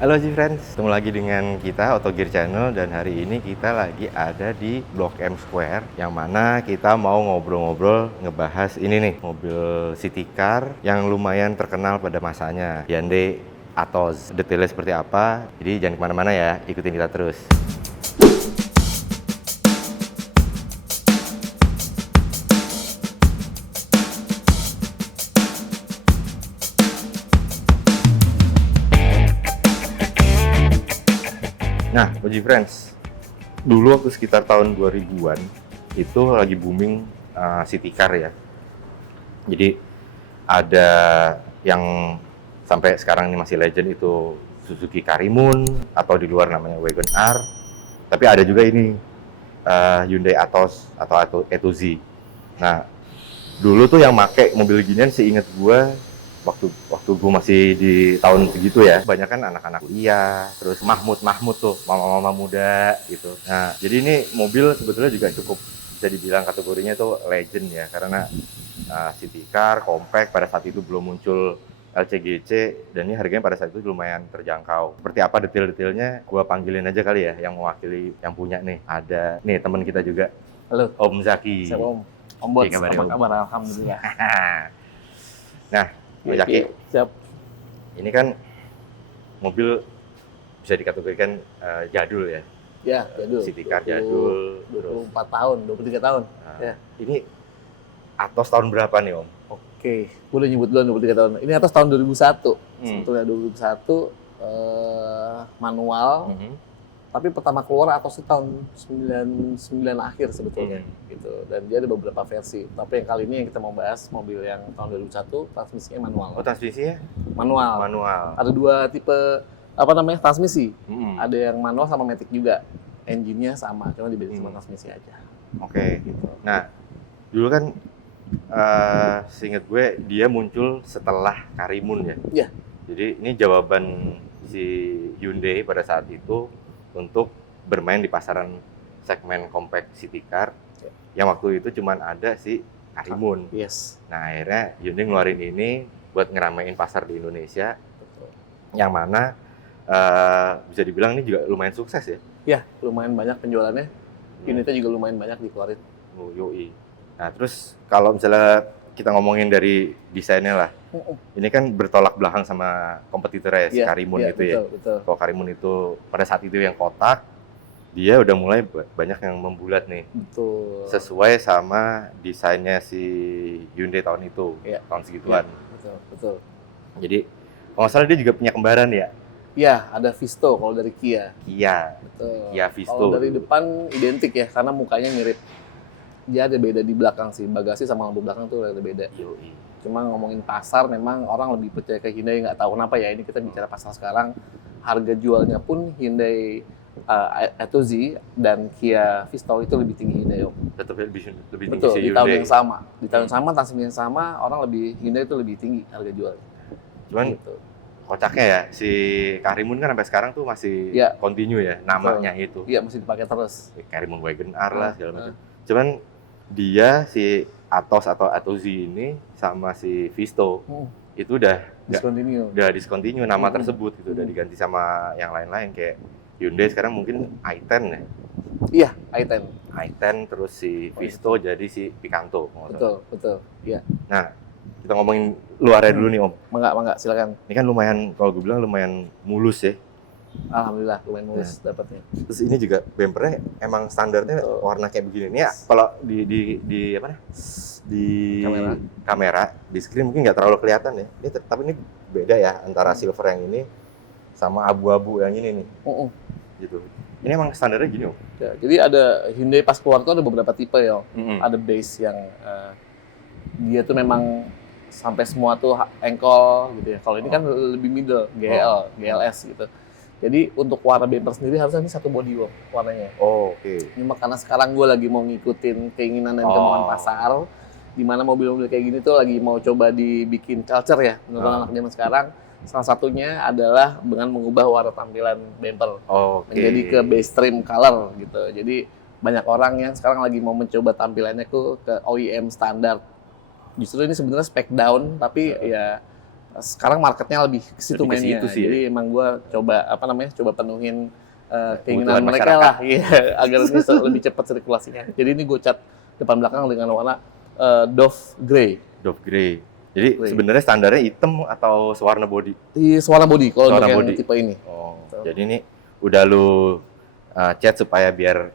Halo G-Friends, ketemu lagi dengan kita Autogear Channel dan hari ini kita lagi ada di Blok M Square yang mana kita mau ngobrol-ngobrol ngebahas ini nih, mobil city car yang lumayan terkenal pada masanya, Hyundai Atos. Detailnya seperti apa, jadi jangan kemana-mana ya, ikutin kita terus. Nah, G-Friends, dulu waktu sekitar tahun 2000-an itu lagi booming city car ya. Jadi ada yang sampai sekarang ini masih legend itu Suzuki Karimun atau di luar namanya Wagon R. Tapi ada juga ini Hyundai Atos atau Etozi. Nah, dulu tuh yang make mobil ginian seingat gue waktu gue masih di tahun segitu ya, banyak kan anak-anak kuliah, terus Mahmud tuh, mama-mama muda gitu. Nah, jadi ini mobil sebetulnya juga cukup bisa dibilang kategorinya tuh legend ya, karena city car, compact, pada saat itu belum muncul LCGC, dan ini harganya pada saat itu lumayan terjangkau. Seperti apa detail-detailnya, gue panggilin aja kali ya, yang mewakili, yang punya nih. Ada nih teman kita juga, Halo, Om Zaki. siapa Om? Om Bots, Kabar, apa Om? kabar? Alhamdulillah. Nah, Om Zaki, Siap. ini kan mobil bisa dikategorikan jadul ya. Ya, jadul. City car jadul. 24 tahun, 23 tahun. Ya. Ini Atos tahun berapa nih Om? Oke, gue udah nyebut duluan 23 tahun. Ini atas tahun 2001. Hmm. Sebetulnya 2001 manual, tapi pertama keluar Atos itu tahun 99 akhir sebetulnya. Gitu. Dan dia ada beberapa versi. Tapi yang kali ini yang kita mau bahas mobil yang tahun 2001 transmisinya manual. Oh, transmisinya? Manual. Manual. Ada dua tipe transmisi. Hmm. Ada yang manual sama matic juga. Engine-nya sama, cuma dibedain sama transmisi aja. Oke. Gitu. Nah, dulu kan seingat gue dia muncul setelah Karimun ya. Iya. Jadi ini jawaban si Hyundai pada saat itu untuk bermain di pasaran segmen compact city car yang waktu itu cuman ada si Karimun. Yes. Nah, akhirnya Hyundai ngeluarin ini buat ngeramein pasar di Indonesia. Betul. Yang mana bisa dibilang ini juga lumayan sukses ya. Ya, lumayan banyak penjualannya. Unitnya juga lumayan banyak dikeluarin. Oh, yoi. Nah, terus kalau misalnya kita ngomongin dari desainnya lah, ini kan bertolak belakang sama kompetitornya si Karimun itu betul, ya. Betul. Kalau Karimun itu pada saat itu yang kotak, dia udah mulai banyak yang membulat nih. Betul. Sesuai sama desainnya si Hyundai tahun itu, tahun segituan. Betul, betul. Jadi, kalau nggak salah dia juga punya kembaran ya? Iya, ada Visto kalau dari Kia. Betul. Kia Visto. Kalau dari depan identik ya, karena mukanya mirip. Dia ada beda di belakang sih, bagasi sama lampu belakang tuh ada beda. Yoi. Cuma ngomongin pasar, memang orang lebih percaya ke Hyundai, nggak tahu kenapa ya. Ini kita bicara pasar sekarang, harga jualnya pun Hyundai Etozi dan Kia Visto itu lebih tinggi Hyundai, Om. Tetap lebih tinggi Betul, si di tahun Hyundai. yang sama. Di tahun yang sama, transmisi yang sama, orang lebih, Hyundai itu lebih tinggi harga jualnya. Cuman Gitu. kocaknya ya, si Karimun kan sampai sekarang tuh masih continue ya, namanya itu. Iya, masih dipakai terus. Karimun Wagon R lah, segala macam. Cuman dia, si Atos atau Atozi ini, sama si Visto, itu udah discontinue nama tersebut, gitu. Udah diganti sama yang lain-lain, kayak Hyundai sekarang mungkin i10 ya? Iya, i10. i10, terus si Visto jadi si Picanto. Betul, iya. Nah, kita ngomongin luarnya dulu nih Om. Mangga, silakan. Ini kan lumayan, kalau gue bilang lumayan mulus ya. Alhamdulillah, lumayan mulus dapatnya. Terus ini juga bempernya emang standarnya warna kayak begini. Ini ya kalau di apa nih? Di kamera, di screen mungkin nggak terlalu kelihatan ya. Tapi ini beda ya antara silver yang ini sama abu-abu yang ini nih. Gitu. Ini emang standarnya gini Om. Ya, jadi ada Hyundai pas keluar tuh ada beberapa tipe ya. Ada base yang dia tuh memang sampai semua tuh ankle gitu ya. Kalau ini kan lebih middle, GLS gitu. Jadi untuk warna bumper sendiri harusnya ini satu body warnanya. Oke. Cuma karena sekarang gue lagi mau ngikutin keinginan dan kemauan pasar, di mana mobil-mobil kayak gini tuh lagi mau coba dibikin culture ya menurut anak zaman sekarang. Salah satunya adalah dengan mengubah warna tampilan bumper menjadi ke base trim color gitu. Jadi banyak orang yang sekarang lagi mau mencoba tampilannya tuh ke OEM standar. Justru ini sebenarnya spec down, tapi ya sekarang marketnya lebih ke situ Lebih ke mainnya. situ sih, Jadi emang gue coba penuhin keinginan kebutuhan mereka masyarakat. lah, iya, agar ini lebih cepat sirkulasinya. Jadi ini gue cat depan belakang dengan warna Dove Grey. Dove Grey. Jadi Grey. sebenarnya standarnya hitam atau sewarna body? Di warna body kalau untuk Warna yang body. tipe ini. Oh, Betul. jadi ini udah lu cat supaya biar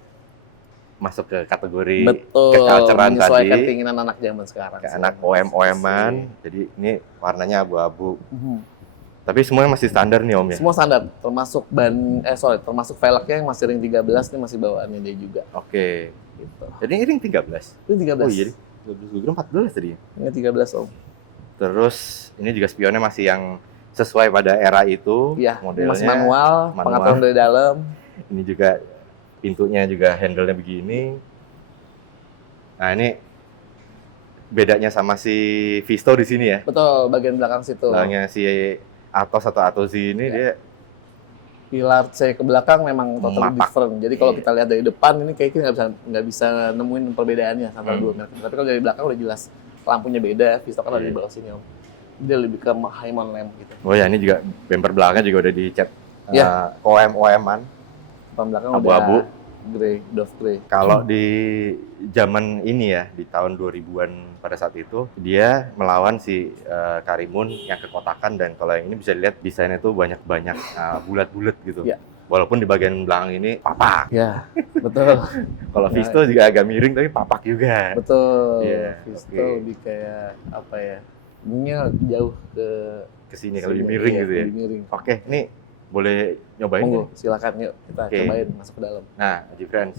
masuk ke kategori Betul, keculturean menyesuaikan tadi, keinginan anak zaman sekarang. ke anak OM-OM-an. Jadi ini warnanya abu-abu. Mhm. Tapi semuanya masih standar nih Om ya? Semua standar, termasuk termasuk velgnya yang masih ring 13 ini masih bawaannya dia juga. Oke. Gitu. Jadi ini ring 13? Ini 13. Oh iya, 13. Gue kira 14 tadi. Ini 13 Om. Terus ini juga spionnya masih yang sesuai pada era itu, Iya, ini modelnya. masih manual, pengaturan dari dalam. Ini juga pintunya juga handle-nya begini. Nah ini bedanya sama si Visto di sini ya. Betul, bagian belakang situ. Belakangnya si Atos atau Atozi ini Ya. dia Pilar C ke belakang memang totally Mapak. different. Jadi kalau Iya. kita lihat dari depan ini kayaknya nggak bisa nemuin perbedaannya antara dua merek. Tapi kalau dari belakang udah jelas lampunya beda. Visto kan ada di Iya. bawah sini Om. Dia lebih ke High-Mount lamp gitu. Oh ya, ini juga bumper belakangnya juga udah dicat Iya. OM-OM-an. Depan belakang Abu-abu. udah grey, Dove grey. Kalau di zaman ini ya, di tahun 2000-an pada saat itu, dia melawan si Karimun yang kekotakan, dan kalau yang ini bisa dilihat desainnya tuh banyak-banyak bulat-bulat gitu. Iya. Walaupun di bagian belakang ini papak. Ya, betul. Kalau Ya. Visto juga agak miring tapi papak juga. Betul. Iya, Visto oke. lebih kayak apa ya? Ininya jauh ke Kesini kalau lebih sini, miring iya, gitu ya. lebih miring. Oke, ini boleh nyobain Monggo, nih? silakan yuk kita Oke. cobain masuk ke dalam. Nah, Aji Friends,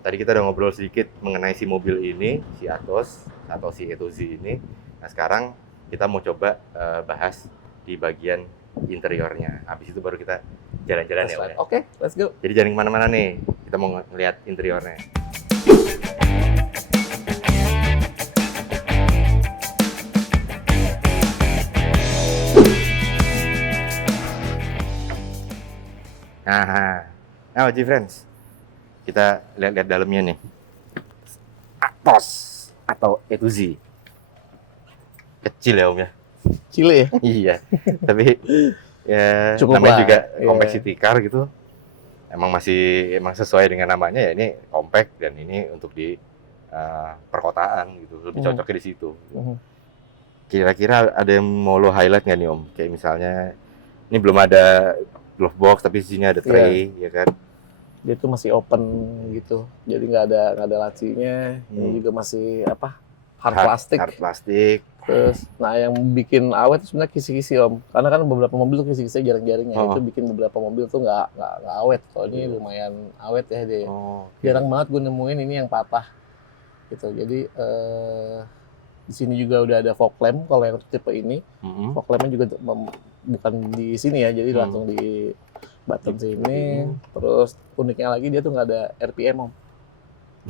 tadi kita udah ngobrol sedikit mengenai si mobil ini, si Atos atau si Etozi ini. Nah, sekarang kita mau coba bahas di bagian interiornya. Habis itu baru kita jalan-jalan ya, Om ya. Oke, let's go. Jadi jangan kemana-mana nih, kita mau ngeliat interiornya. Nah, Aji Friends, kita lihat-lihat dalamnya nih. Atos atau Etozi. Kecil ya Om ya. Chile ya? Iya. Tapi ya Cukup namanya lah, juga iya. compact city car gitu. Emang sesuai dengan namanya ya, ini compact dan ini untuk di perkotaan gitu. Lebih cocoknya di situ. Mhm. Kira-kira ada yang mau lo highlight nggak nih Om? Kayak misalnya ini belum ada glove box tapi di sini ada tray, ya kan? Dia tuh masih open gitu. Jadi nggak ada lacinya. Ini Hmm. juga masih hard plastik. Hard plastik. Terus, nah yang bikin awet itu sebenarnya kisi-kisi Om. Karena kan beberapa mobil tuh kisi-kisi jaring-jaringnya. Oh. Itu bikin beberapa mobil tuh nggak awet. Kalau ini lumayan awet ya dia. Oh, Jarang banget gue nemuin ini yang patah. Gitu. Jadi di sini juga udah ada fog lamp kalau yang tipe ini. Mm-mm. Fog lampnya juga bukan di sini ya, jadi langsung di button sini. Terus uniknya lagi dia tuh nggak ada RPM Om.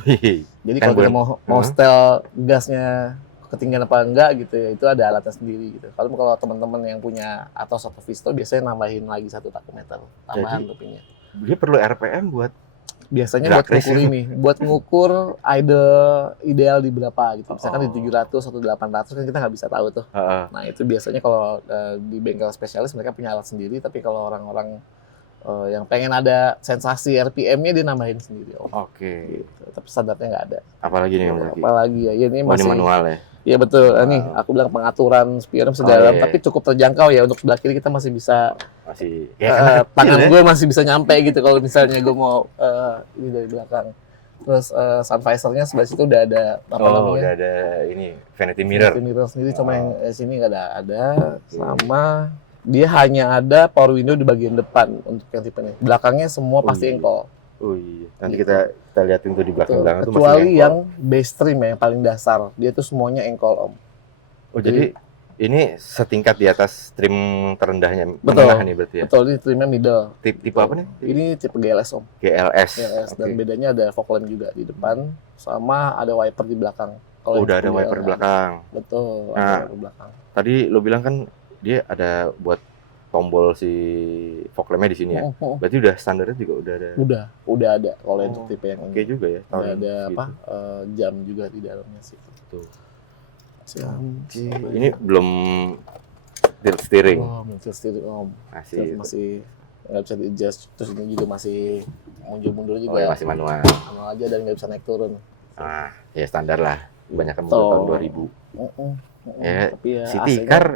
Jadi Kan kalau kita mau Hmm. setel gasnya ketinggian apa enggak gitu ya, itu ada alatnya sendiri gitu. Kalau teman-teman yang punya Atos atau Visto biasanya nambahin lagi 1 tachometer tambahan Jadi, topinya. Dia perlu RPM buat Biasanya drag buat ngukur race. ini, buat ngukur ideal di berapa gitu. Misalkan di Oh. 700 atau 800 kan kita nggak bisa tahu tuh. Heeh. Nah itu biasanya kalau di bengkel spesialis mereka punya alat sendiri, tapi kalau orang-orang yang pengen ada sensasi RPM-nya dia nambahin sendiri. Oke. Gitu. Tapi standarnya nggak ada. Apalagi nih Om Zaki? Apalagi ya, ini Oh, ini masih manual ya? Iya betul. Ini Wow. aku bilang pengaturan spion sedalam, iya. tapi cukup terjangkau ya. Untuk sebelah kiri kita masih bisa, Masih ya, karena kecil tangan ya. gue masih bisa nyampe gitu kalau misalnya gue mau ini dari belakang. Terus sun visor-nya sebelah situ udah ada apa Oh, namanya? udah ada ini vanity mirror. Vanity mirror sendiri, cuma Oh. yang sini nggak ada. Sama dia hanya ada power window di bagian depan untuk yang tipe ini. Belakangnya semua Oh, pasti iya. engkol. Oh iya. Nanti Gitu. kita liatin tuh di belakang-belakang tuh masih Kecuali engkol. yang base trim ya, yang paling dasar. Dia tuh semuanya engkol Om. Oh, jadi ini setingkat di atas trim terendahnya, Betul. menengah nih berarti ya? Betul, ini trimnya middle. Tipe apa nih? Ini tipe GLS Om. GLS. GLS, dan Oke. bedanya ada fog lamp juga di depan, sama ada wiper di belakang. Kalau Oh, yang udah tipe ada wiper GLS, belakang. Betul, Nah. ada wiper belakang. Tadi lo bilang kan dia ada buat tombol si fog lamp-nya di sini ya? Berarti udah standarnya juga udah ada. Udah ada kalau Oh, untuk tipe yang Oke ini. juga ya. Udah tahun ada segitu. jam juga di dalamnya sih. Tuh. Jam. Oke, ini belum tilt steering. Oh, tilt steering. Oh, Masih. masih nggak bisa di-adjust. Terus ini juga masih mundur-mundur Oh, juga. ya masih manual. Manual aja dan nggak bisa naik turun. Ah, ya standar lah. Kebanyakan Betul. mobil tahun 2000. Ya, Tapi ya City AC-nya Car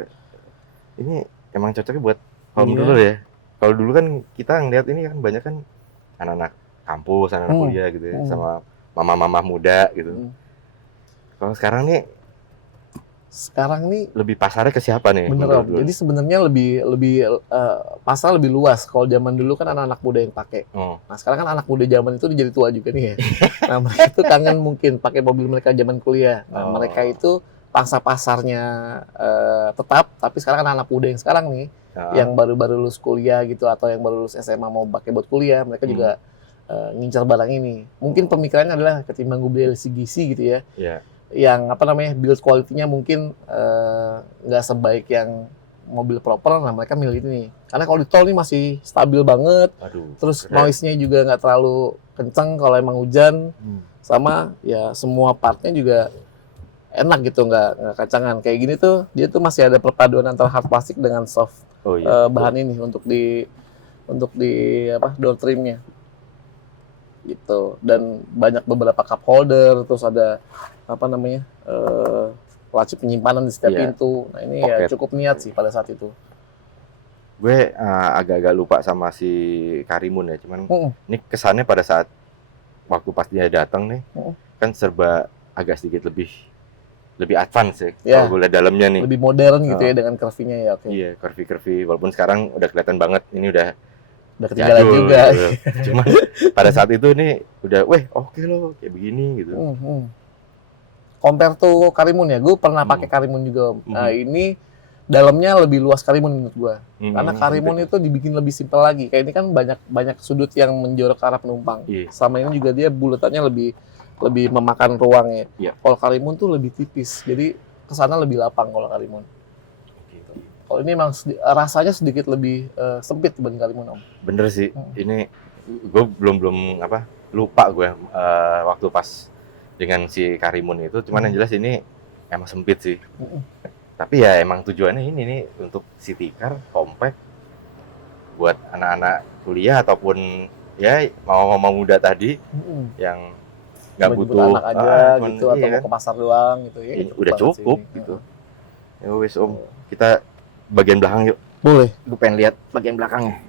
ini emang cocoknya buat home Iya. dulu ya. Kalau dulu kan kita ngeliat ini kan banyak kan anak-anak kampus, anak-anak kuliah gitu ya, sama mama-mama muda gitu. Kalau sekarang nih lebih pasarnya ke siapa nih? bener Om. menurut lu? Jadi sebenarnya lebih pasar lebih luas. Kalau zaman dulu kan anak-anak muda yang pakai. Oh, Nah sekarang kan anak muda zaman itu jadi tua juga nih ya. Nah mereka itu kangen mungkin pakai mobil mereka zaman kuliah. Nah Oh. mereka itu pangsa pasarnya tetap, tapi sekarang kan anak muda yang sekarang nih, yang baru-baru lulus kuliah gitu atau yang baru lulus SMA mau pakai buat kuliah, mereka juga ngincar barang ini. Mungkin pemikirannya adalah ketimbang gue beli LCGC gitu ya, ya. yang apa namanya build quality-nya mungkin nggak sebaik yang mobil proper, nah mereka milih ini. Karena kalau di tol ini masih stabil banget, Aduh. terus keren. noise-nya juga nggak terlalu kencang kalau emang hujan, sama ya semua partnya juga enak gitu, nggak kacangan. Kayak gini tuh dia tuh masih ada perpaduan antara hard plastik dengan soft Oh iya. bahan ini untuk di apa door trimnya gitu. Dan banyak beberapa cup holder, terus ada apa namanya laci penyimpanan di setiap Iya. pintu. Nah ini ya Pocket. cukup niat sih pada saat itu. Gue agak-agak lupa sama si Karimun ya, cuman ini kesannya pada saat waktu pas dia datang nih, kan serba agak sedikit lebih advance ya, Ya. kalau gue lihat dalamnya nih. Lebih modern gitu ya dengan curvy-nya ya. Oke. Iya, curvy-curvy, walaupun sekarang udah kelihatan banget ini udah Udah ketinggalan jadul, juga. gitu. Cuma pada saat itu nih udah, oke loh kayak begini gitu. Compare to Karimun ya, gue pernah pakai Karimun juga Om. Nah ini dalamnya lebih luas Karimun menurut gue. Karena Karimun itu dibikin lebih simpel lagi. Kayak ini kan banyak sudut yang menjorok ke arah penumpang. Iya. Sama ini juga dia bulatannya lebih memakan ruang ya. Iya. Kalau Karimun tuh lebih tipis, jadi kesana lebih lapang kalau Karimun. Kalau ini memang rasanya sedikit lebih sempit dibanding Karimun Om. Bener sih, ini gue belum lupa gue waktu pas dengan si Karimun itu, cuman yang jelas ini emang sempit sih. Tapi ya emang tujuannya ini nih untuk city car, compact, buat anak-anak kuliah ataupun ya mau muda tadi yang nggak Cuma jemput butuh anak aja cuman gitu, atau mau ke pasar doang gitu ya. ini udah banget cukup sih. gitu. Ya wes Om, kita bagian belakang yuk. Boleh. Gue pengen lihat bagian belakangnya.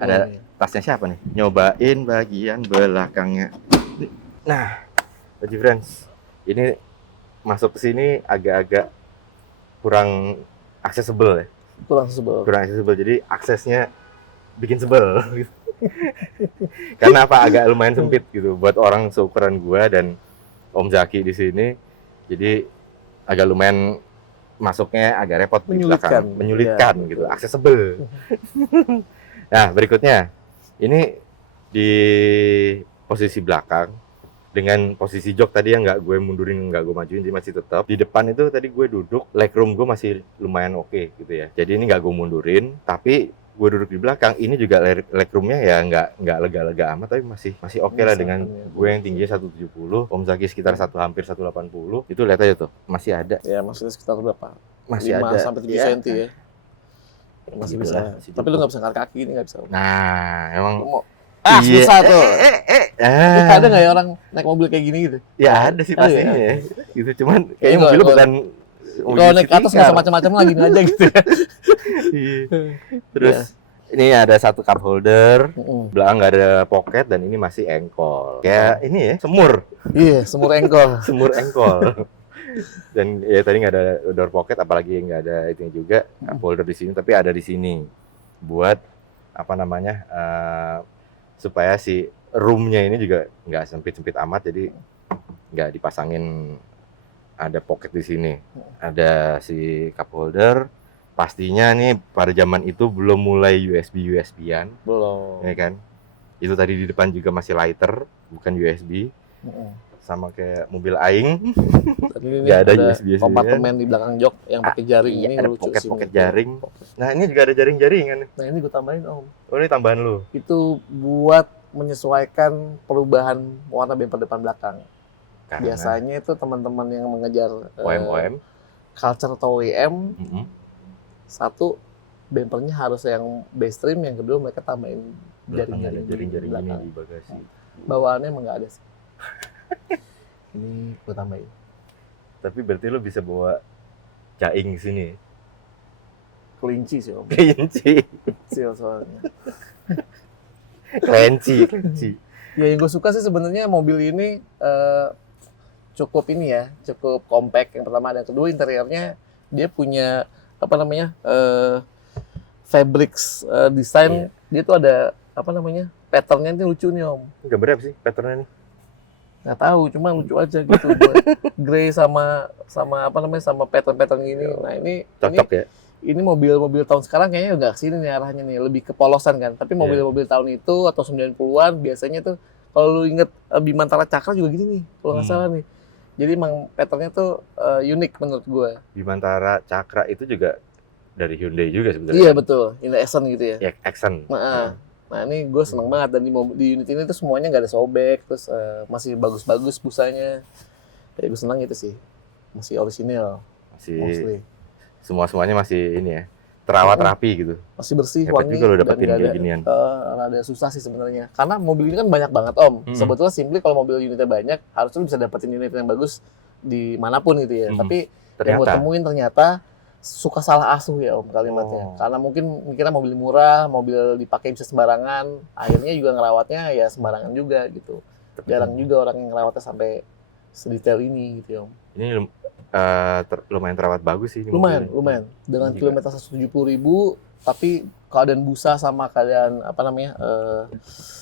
Ada tasnya siapa nih? Nyobain bagian belakangnya. Nah, Baji Friends, ini masuk ke sini agak-agak kurang accessible ya. Kurang sebel. Kurang accessible, jadi aksesnya bikin sebel. Gitu. Karena apa? Agak lumayan sempit gitu buat orang seukuran gua dan Om Zaki di sini. Jadi agak lumayan masuknya agak repot di belakang, menyulitkan Ya, gitu, accessible. Nah, berikutnya ini di posisi belakang dengan posisi jok tadi yang nggak gue mundurin, nggak gue majuin, jadi masih tetap di depan itu. Tadi gue duduk, legroom gue masih lumayan oke gitu ya, jadi ini nggak gue mundurin, tapi gue duduk di belakang ini juga legroomnya ya nggak lega-lega amat, tapi masih oke lah dengan gue yang tingginya 170, Om Zaki sekitar hampir 180. Itu lihat aja tuh, masih ada. Ya maksudnya sekitar berapa? Masih 5 ada sampai 7 ya. cm ya. Masih Gitu bisa. lah, masih Tapi lu nggak bisa angkat kaki, ini nggak bisa. Nah, emang susah tuh. Ada nggak ya orang naik mobil kayak gini gitu? Ya ada sih pastinya ya. Gitu, cuman kayaknya mobil lu bukan kalau naik ke atas nggak usah macam-macam lagi aja gitu ya. Terus ini ada satu cup holder, belakang nggak ada pocket, dan ini masih engkol. Kayak ini ya, semur. Iya, semur engkol. Semur engkol. Dan ya tadi nggak ada door pocket, apalagi nggak ada itu juga cup holder di sini, tapi ada di sini buat apa namanya supaya si roomnya ini juga nggak sempit-sempit amat, jadi nggak dipasangin ada pocket di sini. Ada si cup holder. Pastinya nih pada zaman itu belum mulai USB-USB-an. Belum. Ya kan? Itu tadi di depan juga masih lighter, bukan USB. Sama kayak mobil aing. Nggak ada USB-USB. Kompartemen di belakang jok yang pakai jaring. Iya, ini ada lucu pocket sih. jaring. Nah, ini juga ada jaring-jaringan. Nah, ini gue tambahin Om. Oh, ini tambahan lu. Itu buat menyesuaikan perubahan warna bumper depan belakang. Karena Biasanya itu teman-teman yang mengejar OEM. culture atau OEM Satu, bempernya harus yang base trim, yang kedua mereka tambahin jaring-jaring jaring-jaring ini belakang. di bagasi. Bawaannya emang nggak ada sih. Ini gue tambahin. Tapi berarti lo bisa bawa jaing sini. Kelinci sih om. Kelinci. Kecil soalnya. Kelinci. Ya yang gue suka sih sebenarnya mobil ini cukup ini ya, cukup compact yang pertama. Dan kedua interiornya dia punya apa namanya fabrics design. Dia tuh ada apa namanya patternnya ini lucu nih om. Gambarnya apa sih patternnya nih? Nggak tahu, cuma lucu aja gitu. Grey sama apa namanya sama pattern gini. Nah ini Cocok ya? ini mobil-mobil tahun sekarang kayaknya udah kesini nih arahnya nih, lebih ke polosan kan. Tapi mobil-mobil tahun itu atau 90-an biasanya tuh kalau lu inget Bimantara Cakra juga gini nih, kalau nggak salah nih. Jadi emang patternnya tuh unik menurut gue. Bimantara Cakra itu juga dari Hyundai juga sebenarnya. Iya betul, Hyundai Accent gitu ya. Ya, Accent. Nah ini gue seneng banget, dan di unit ini tuh semuanya nggak ada sobek, terus masih bagus-bagus busanya. Ya gue seneng itu sih, masih orisinil. Masih Mostly. semuanya masih ini ya, terawat rapi gitu. Masih bersih, Hebat wangi, juga lo dan dapetin nggak kayak ada, ginian. rada susah sih sebenarnya. Karena mobil ini kan banyak banget om. Sebetulnya simply kalau mobil unitnya banyak, harusnya lu bisa dapetin unit yang bagus dimanapun gitu ya. Tapi yang gue temuin ternyata suka salah asuh ya om kalimatnya. Karena mungkin mikirnya mobil murah, mobil dipakai bisa sembarangan, akhirnya juga ngerawatnya ya sembarangan juga gitu. Jarang juga orang yang ngerawatnya sampai sedetail ini gitu ya om. Ini lumayan terawat bagus sih. Lumayan. Dengan kilometer 170.000, tapi keadaan busa sama keadaan apa namanya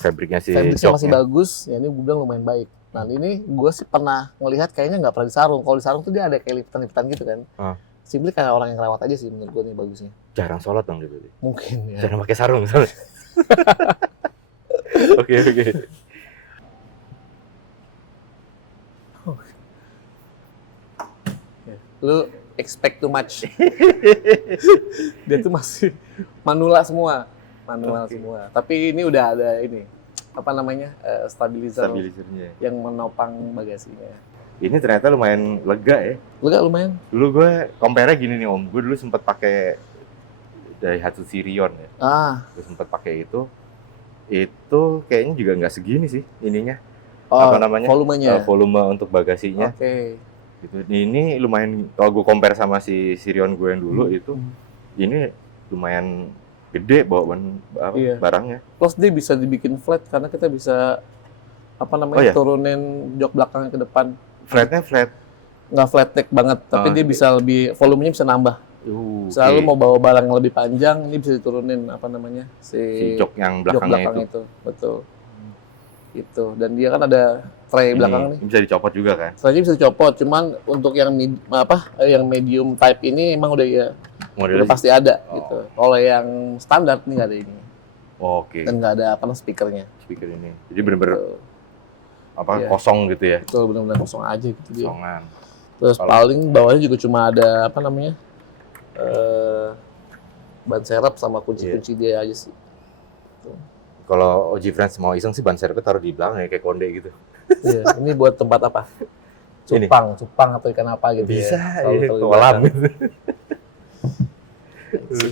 fabriknya masih bagus. Ya ini gue bilang lumayan baik. Nah ini gue sih pernah ngelihat kayaknya nggak pernah disarung. Kalau disarung tuh dia ada kayak lipetan-lipetan gitu kan. Simply kayak orang yang ngerawat aja sih menurut gue nih bagusnya. Jarang sholat dong dia berarti. Mungkin ya. Jarang pakai sarung. Oke. Lu expect too much. Dia tuh masih manual semua. Semua. Tapi ini udah ada ini apa namanya stabilizernya yang menopang bagasinya. Ini ternyata lumayan lega ya. Lumayan. Dulu gue compare gini nih om, gue dulu sempat pakai Daihatsu Sirion ya. Gue sempat pakai itu kayaknya juga nggak segini sih ininya. Apa namanya? Volumenya. Volume untuk bagasinya. Oke. Gitu. Ini lumayan, kalau gue compare sama si Sirion gue yang dulu itu, ini lumayan gede barangnya. Plus dia bisa dibikin flat karena kita bisa apa namanya turunin jok belakangnya ke depan. Flatnya flat? Nggak flat deck banget, tapi dia bisa lebih, volumenya bisa nambah. Selalu mau bawa barang yang lebih panjang, ini bisa diturunin apa namanya si jok yang belakangnya itu. Betul. Gitu. Dan dia kan ada tray belakang nih. Bisa dicopot juga kan? Traynya bisa dicopot, cuman untuk yang yang medium type ini emang udah udah pasti ada gitu. Kalau yang standar ini nggak ada ini. Oke. Dan nggak ada speakernya. Speaker ini. Jadi benar-benar kosong gitu ya? Betul, benar-benar kosong aja gitu dia. Kosongan. Terus paling bawahnya juga cuma ada ban serep sama kunci-kunci dia aja sih. Kalau Oji Friends mau iseng sih ban serepnya taruh di belakang ya, kayak konde gitu. Iya, ini buat tempat apa? Cupang atau ikan apa gitu bisa, ya. Bisa, kolam gitu.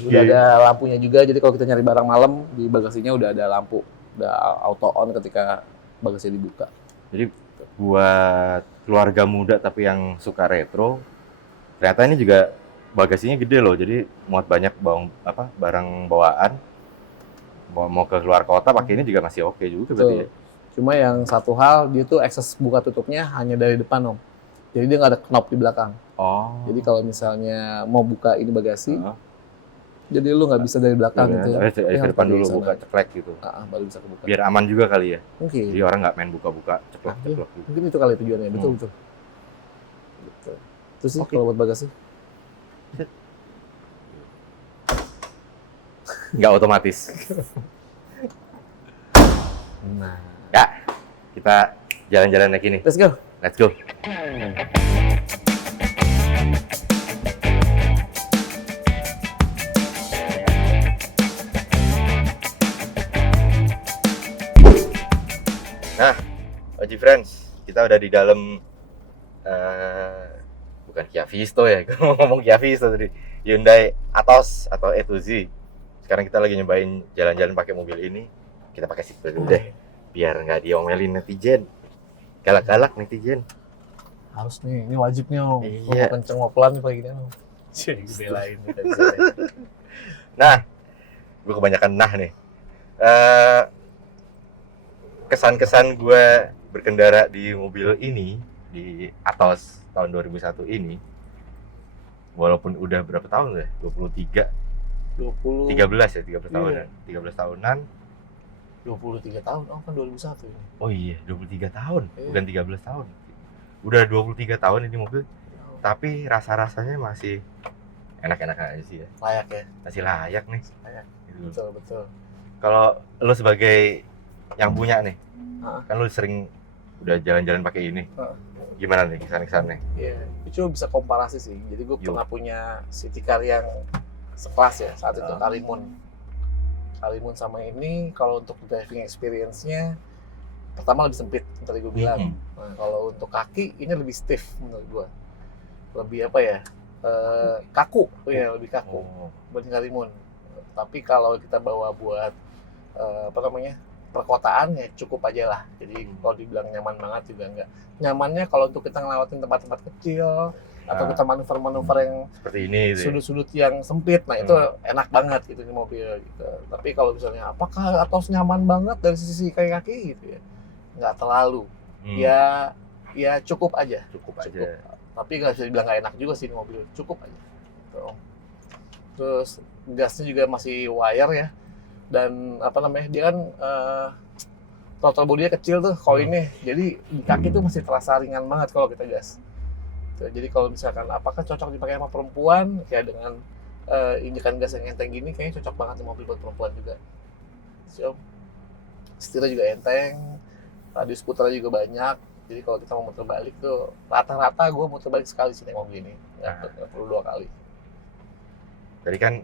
Udah ada lampunya juga, jadi kalau kita nyari barang malam, di bagasinya udah ada lampu. Udah auto on ketika bagasinya dibuka. Jadi buat keluarga muda tapi yang suka retro, ternyata ini juga bagasinya gede loh, jadi muat banyak barang bawaan. Mau ke luar kota pakai ini juga masih oke juga berarti ya. Cuma yang satu hal, dia tuh akses buka tutupnya hanya dari depan om. Jadi dia nggak ada knob di belakang. Jadi kalau misalnya mau buka ini bagasi, jadi lu nggak bisa dari belakang gitu. Dari depan dulu buka ceklek gitu. Baru bisa kebuka. Biar aman juga kali ya. Mungkin. Jadi orang nggak main buka-buka ceklek gitu. Mungkin itu kali tujuannya, betul. Terus sih kalau buat bagasi? Nggak otomatis. Nah. Ya, kita jalan-jalan lagi nih. Let's go. Nah, Oji Friends, kita udah di dalam bukan Kia Visto ya, gue mau ngomong Kia Visto tadi. Hyundai Atos atau E2Z. Sekarang kita lagi nyobain jalan-jalan pakai mobil ini. Kita pakai seat belt dulu deh, biar nggak diomelin netizen. Galak-galak netizen. Harus nih, ini wajib nih Om. Iya. Mau kenceng mau pelan nih pagi ini Om. Cih, belain nih. Nah, gue kebanyakan nih. Kesan-kesan gue berkendara di mobil ini, di Atos tahun 2001 ini, walaupun udah berapa tahun ya? 20 13 ya, 13 tahun. Iya. 13 tahunan. 23 tahun, oh kan 2001 ini. Oh iya, 23 tahun, Iya. bukan 13 tahun. Udah 23 tahun ini mobil, tapi rasa-rasanya masih enak-enak aja sih ya. Layak ya? Masih layak nih. Layak. Gitu. Betul, betul. Kalau lo sebagai yang punya nih, Heeh. kan lo sering udah jalan-jalan pakai ini. Heeh. Gimana nih kesan-kesannya? Iya, itu bisa komparasi sih. Jadi gue Yuk. pernah punya city car yang sekelas ya saat itu, Karimun. Karimun sama ini kalau untuk driving experience-nya pertama lebih sempit, tadi gue bilang. Nah, kalau untuk kaki ini lebih stiff menurut gue. Lebih apa ya? Kaku, ya lebih kaku dibanding Karimun. Tapi kalau kita bawa buat perkotaan ya cukup aja lah. Jadi kalau dibilang nyaman banget juga enggak. Nyamannya kalau untuk kita ngelewatin tempat-tempat kecil atau kita manuver-manuver yang Seperti ini gitu ya. sudut-sudut yang sempit, nah itu enak banget gitu di mobil gitu. Tapi kalau misalnya apakah Atos nyaman banget dari sisi kaki gitu ya? Nggak terlalu. Ya cukup aja. Cukup aja. Tapi nggak bisa dibilang nggak enak juga sih di mobil, cukup aja. Gitu. Terus gasnya juga masih wire ya, dan dia kan throttle body-nya kecil tuh kalau ini, jadi di kaki tuh masih terasa ringan banget kalau kita gas. Tuh, jadi kalau misalkan apakah cocok dipakai sama perempuan, ya dengan injekan gas yang enteng gini, kayaknya cocok banget di mobil buat perempuan juga. So, setirnya juga enteng, radius putarnya juga banyak. Jadi kalau kita mau muter balik tuh, rata-rata gue muter balik sekali sih naik mobil ini, nggak perlu 2 kali. Tadi kan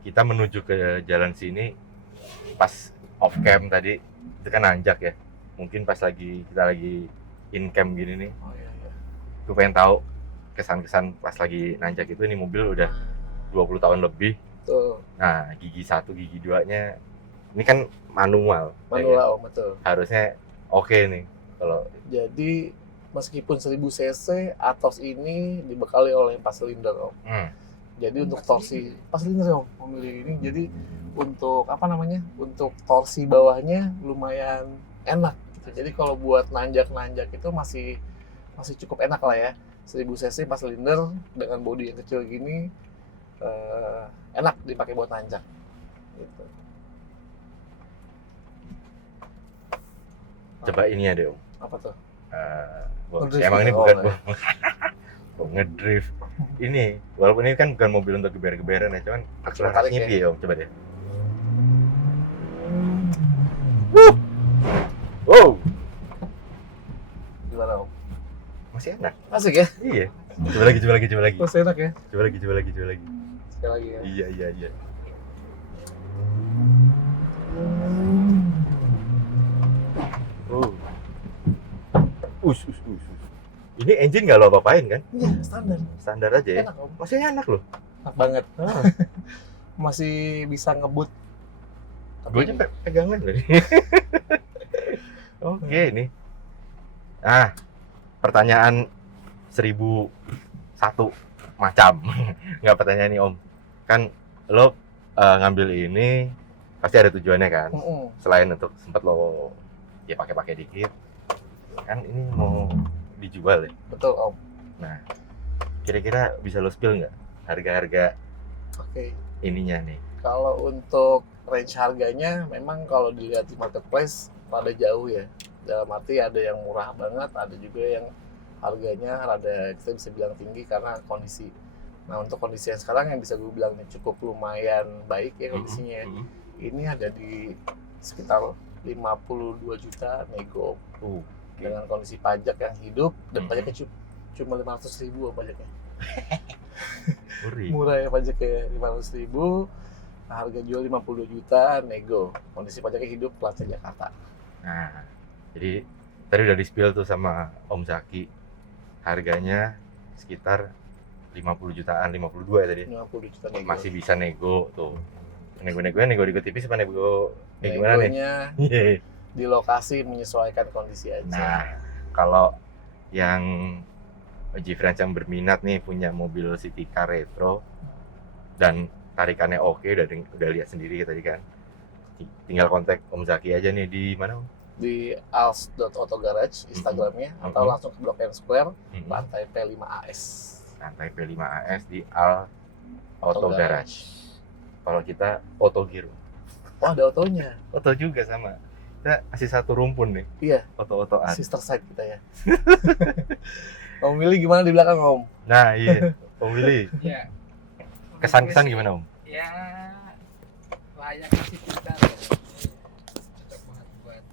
kita menuju ke jalan sini pas off cam tadi itu kan nanjak ya. Mungkin pas kita lagi in cam gini nih, Oh iya. gue pengen tahu kesan-kesan pas lagi nanjak itu. Ini mobil udah 20 tahun lebih. Tuh, Nah, gigi 1, gigi 2-nya ini kan manual. manual, betul. Harusnya oke nih kalau. Jadi meskipun 1000 cc, Atos ini dibekali oleh 4 silinder Om. Jadi untuk torsi 4 silinder Om mobil ini. Jadi untuk untuk torsi bawahnya lumayan enak gitu. Jadi kalau buat nanjak-nanjak itu masih cukup enak lah ya. 1000 cc 4 silinder dengan bodi yang kecil gini enak dipakai buat nanjak gitu. Coba ini ada Om. Apa tuh? Ngedrift emang ini gitu. bukan Oh, buat ngedrift. Ini walaupun ini kan bukan mobil untuk geber-geberan ya, cuman akselerasinya tarik piye Om, coba deh. Wow, Gimana Om? masih enak. Asik ya? Iya. Coba lagi. Masih enak ya? Coba lagi. Sekali lagi ya. Iya. Oh. Us. Ini engine nggak lo apa-apain kan? Iya, standar. Standar aja ya. Enak Om. Masih enak loh. Enak banget. Masih bisa ngebut. Gue aja pegangan loh. Oke nih. Pertanyaan 1001 macam. Nggak pertanyaan nih Om. Kan lo ngambil ini pasti ada tujuannya kan? Selain untuk sempat lo ya pakai dikit. Kan ini mau dijual ya? Betul Om. Nah, kira-kira bisa lo spill nggak harga-harga Oke. ininya nih? Kalau untuk range harganya memang kalau dilihat di marketplace rada jauh ya. Dalam arti ada yang murah banget, ada juga yang harganya rada kita bisa bilang tinggi karena kondisi. Nah untuk kondisi yang sekarang yang bisa gue bilang ini cukup lumayan baik ya kondisinya. Ini ada di sekitar 52 juta nego. Dengan kondisi pajak yang hidup dan pajaknya cuma 500.000 pajaknya. Murah ya pajaknya 500.000. Harga jual 52 juta nego. Kondisi pajaknya hidup plat Jakarta. Nah, jadi tadi udah di-spill tuh sama Om Zaki. Harganya sekitar 50 jutaan, 52 ya tadi. 50 juta nego. Masih bisa nego tuh. Nego tipis apa nego gimana nih? Negonya di lokasi menyesuaikan kondisi aja. Nah, kalau yang G-Friends yang berminat nih punya mobil city car retro dan tarikannya oke, udah lihat sendiri tadi kan. Tinggal kontak Om Zaki aja nih di mana Om? Di als.autogarage Instagramnya atau langsung ke Blok M Square lantai P5AS. Lantai P5AS di Al Auto Garage. Kalau kita Auto Gear. Oh, ada otonya. Auto juga sama. Kita masih satu rumpun nih. Iya. Auto-autoan. Sister side kita ya. Om Willy gimana di belakang Om? Nah iya, Om Willy. Ya. Kesan-kesan gimana Om? Ya layak sih kita ya. Cocok banget buat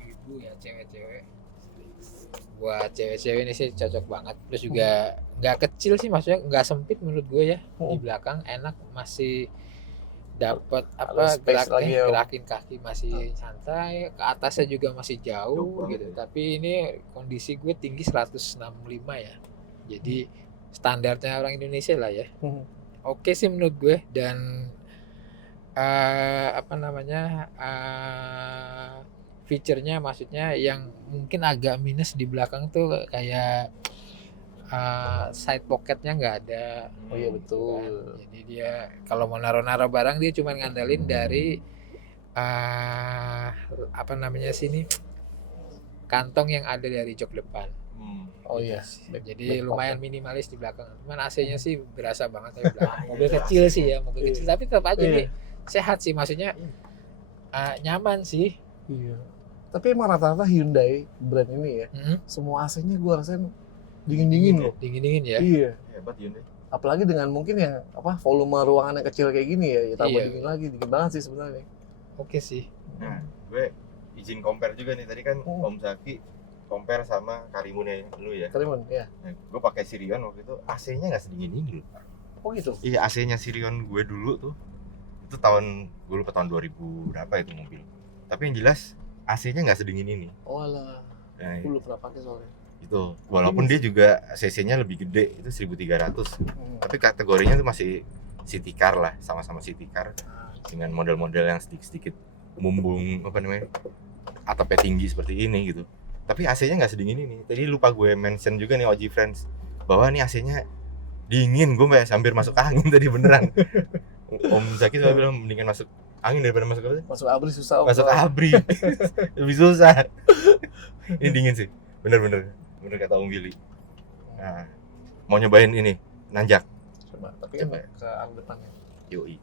ibu-ibu ya, cewek-cewek. Buat cewek-cewek ini sih cocok banget. Terus juga nggak kecil sih, maksudnya nggak sempit menurut gue ya. Di belakang enak, masih dapat apa gerakin kaki masih santai, ke atasnya juga masih jauh gitu. Tapi ini kondisi gue tinggi 165 ya. Jadi standarnya orang Indonesia lah ya. Oke sih menurut gue. Dan feature-nya maksudnya yang mungkin agak minus di belakang tuh kayak side pocketnya nggak ada. Oh iya betul. Kan? Jadi dia kalau mau naruh barang dia cuma ngandelin dari sini kantong yang ada dari jok depan. Oh iya. Jadi lumayan minimalis di belakang. Cuman AC-nya sih berasa banget di belakang. Mobil kecil sih ya, mobil kecil tapi tetap aja nih sehat sih, maksudnya nyaman sih. Iya. Tapi emang rata-rata Hyundai brand ini ya, semua AC-nya gue rasain dingin-dingin loh. Dingin-dingin ya. Iya. Hebat Hyundai. Apalagi dengan mungkin yang volume ruangan yang kecil kayak gini ya tambah Iya. dingin banget sih sebenarnya. Oke sih. Nah, gue izin compare juga nih. Tadi kan Om Zaki compare sama Karimunnya dulu ya. Karimun, ya. Nah, gue pakai Sirion waktu itu, AC-nya nggak sedingin ini loh. Oh gitu? Iya, AC-nya Sirion gue dulu tuh, itu gue lupa tahun 2000 berapa itu mobil. Tapi yang jelas AC-nya nggak sedingin ini. Oh alah, Nah, gue belum pernah pakai soalnya. itu walaupun dia juga cc-nya lebih gede, itu 1300. Tapi kategorinya tuh masih city car lah, sama-sama city car dengan model-model yang sedikit-sedikit mumbung atapnya tinggi seperti ini gitu. Tapi AC-nya nggak sedingin ini. Tadi lupa gue mention juga nih OG Friends bahwa nih AC-nya dingin. Gue hampir masuk angin tadi beneran. Om Zaki selalu bilang mendingan masuk angin daripada masuk apa sih? Masuk abri susah Om. Masuk abri. Lebih susah. Ini dingin sih. Bener kata Om Willy. Nah, mau nyobain ini nanjak. Coba, tapi kan ke arah depannya. Yoi.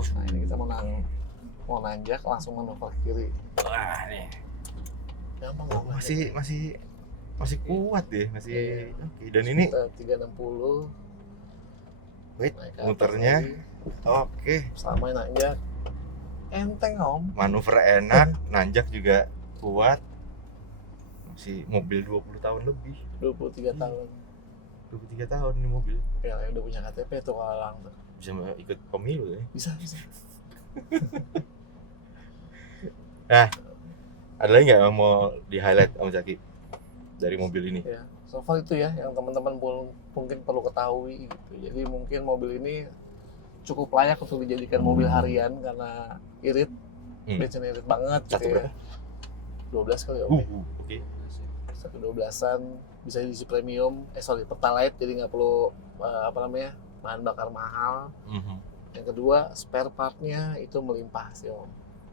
Nah ini kita mau nanjak langsung manuver kiri. Wah nih. Gampang Masih kuat deh, masih oke. Dan ini 360. Wait, muternya oke. Sama nanjak. Enteng Om. Manuver enak, nanjak juga kuat. Masih mobil 20 tahun lebih. 23 tahun. 23 tahun ini mobil. Ya udah punya KTP tuh kalang tuh. Bisa ikut pemilu ya. Bisa. Nah, ada lagi nggak yang mau di highlight Om Zaki dari mobil ini? Ya, so far itu ya yang teman-teman mungkin perlu ketahui gitu. Jadi mungkin mobil ini cukup layak untuk dijadikan mobil harian karena irit, bensin irit banget. Satu gitu berapa? 12 kali ya. Oke. 112an bisa diisi premium, pertalite, jadi nggak perlu bahan bakar mahal. Yang kedua, spare partnya itu melimpah sih Om,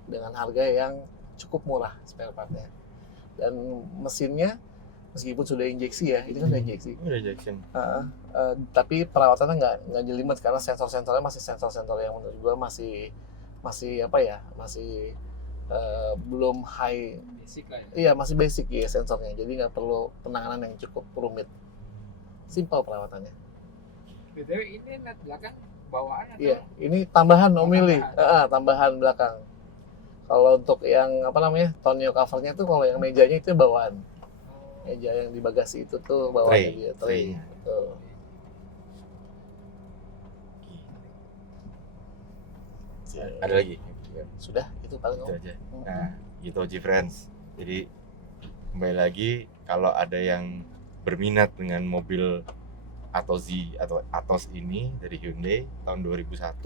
dengan harga yang cukup murah spare partnya. Dan mesinnya meskipun sudah injeksi ya, ini kan udah injeksi. Udah injection. Tapi perawatannya nggak jelimet karena sensor-sensornya masih sensor-sensor yang menurut gua masih belum high. Basic lah ya. Iya, masih basic ya sensornya. Jadi nggak perlu penanganan yang cukup rumit. Simpel perawatannya. BTW ini net belakang bawaan atau? Iya, ini tambahan Om Willy. Tambahan belakang. Kalau untuk yang tonneau covernya tuh kalau yang mejanya itu bawaan. Meja yang di bagasi itu tuh bawaannya dia tray. Betul. Ada lagi? Sudah, itu paling Itu aja. Nah, gitu G Friends. Jadi kembali lagi kalau ada yang berminat dengan mobil Atos ini dari Hyundai tahun 2001,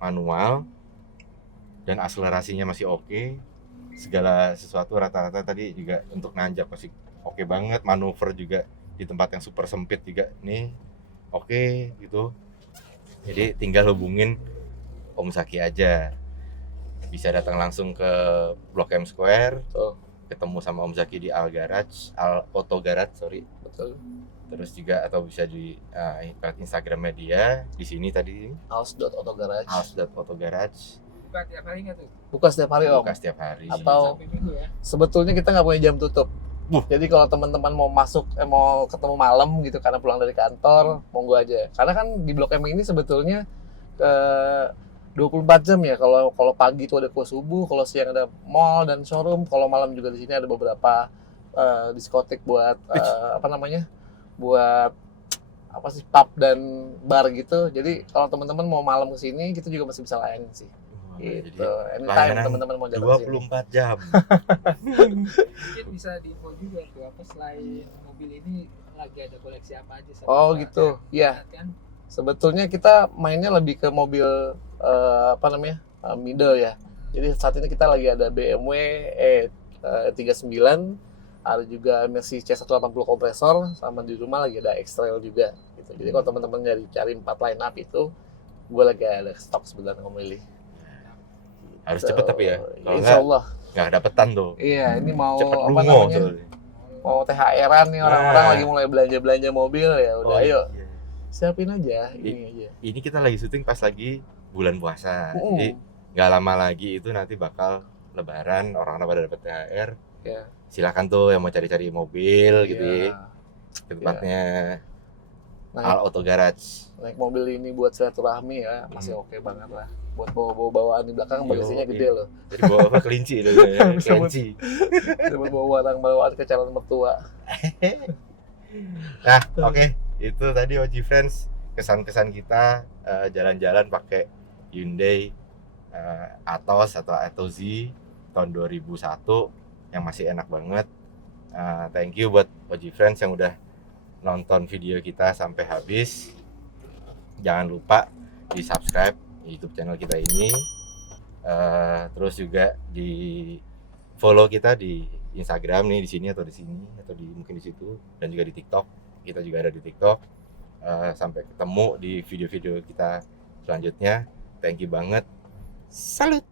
manual dan akselerasinya masih oke. Segala sesuatu rata-rata tadi juga untuk nanjak masih oke banget, manuver juga di tempat yang super sempit juga nih oke gitu. Jadi tinggal hubungin Om Zaki aja. Bisa datang langsung ke Blok M Square, Betul. ketemu sama Om Zaki di Al Auto Garage, sorry. Betul. Terus juga atau bisa di Instagram media di sini tadi House.autogarage. house.autogarage. Buka tiap hari nggak tuh? Buka setiap hari Om. Buka setiap hari. Atau Sampai minggu ya? sebetulnya kita nggak punya jam tutup. Jadi kalau teman-teman mau mau ketemu malam gitu karena pulang dari kantor, monggo aja. Karena kan di Blok M ini sebetulnya 24 jam ya. Kalau pagi itu ada kue subuh, kalau siang ada mall dan showroom, kalau malam juga di sini ada beberapa diskotik buat buat pub dan bar gitu. Jadi kalau teman-teman mau malam ke sini, kita juga masih bisa layanin sih. Gitu. Anytime layanan teman-teman mau datang ke sini. 24 jam. Mungkin bisa diinfo juga tuh apa selain mobil ini lagi ada koleksi apa aja sama Oh Pak. gitu. Iya. Kan Sebetulnya kita mainnya lebih ke mobil middle ya. Jadi saat ini kita lagi ada BMW E39, ada juga Mercedes C180 kompresor, sama di rumah lagi ada X-Trail juga. Gitu. Jadi kalau teman-teman cari 4 line up itu, gue lagi ada stok sebenarnya memilih. Harus cepet tapi ya. Kalau Insya enggak Allah. nggak dapetan tuh. Iya, ini mau Cepet apa lungo namanya? soalnya. Mau THR-an nih orang-orang Ah. lagi mulai belanja mobil ya. Udah Oh, ayo iya. siapin aja ini aja. Ini kita lagi syuting pas lagi bulan puasa. Mm. Jadi nggak lama lagi itu nanti bakal Lebaran, orang-orang pada dapat THR. Ya. Silakan tuh yang mau cari-cari mobil gitu ya. Iya. Ke tempatnya Naik, Al Auto Garage. naik mobil ini buat silaturahmi ya masih oke banget lah. Buat bawa bawaan di belakang bagasinya Yo, gede loh. Jadi bawa apa kelinci itu ya. Bisa buat- Kelinci. Buat bawa bawaan ke calon mertua. Nah, oke. Itu tadi OG Friends kesan-kesan kita jalan-jalan pakai Hyundai Atos atau Atozi tahun 2001 yang masih enak banget. Thank you buat OG Friends yang udah nonton video kita sampai habis. Jangan lupa di subscribe YouTube channel kita ini. Terus juga di follow kita di Instagram nih, di sini atau di sini atau mungkin di situ, dan juga di TikTok. Kita juga ada di TikTok. Sampai ketemu di video-video kita selanjutnya. Thank you banget. Salut.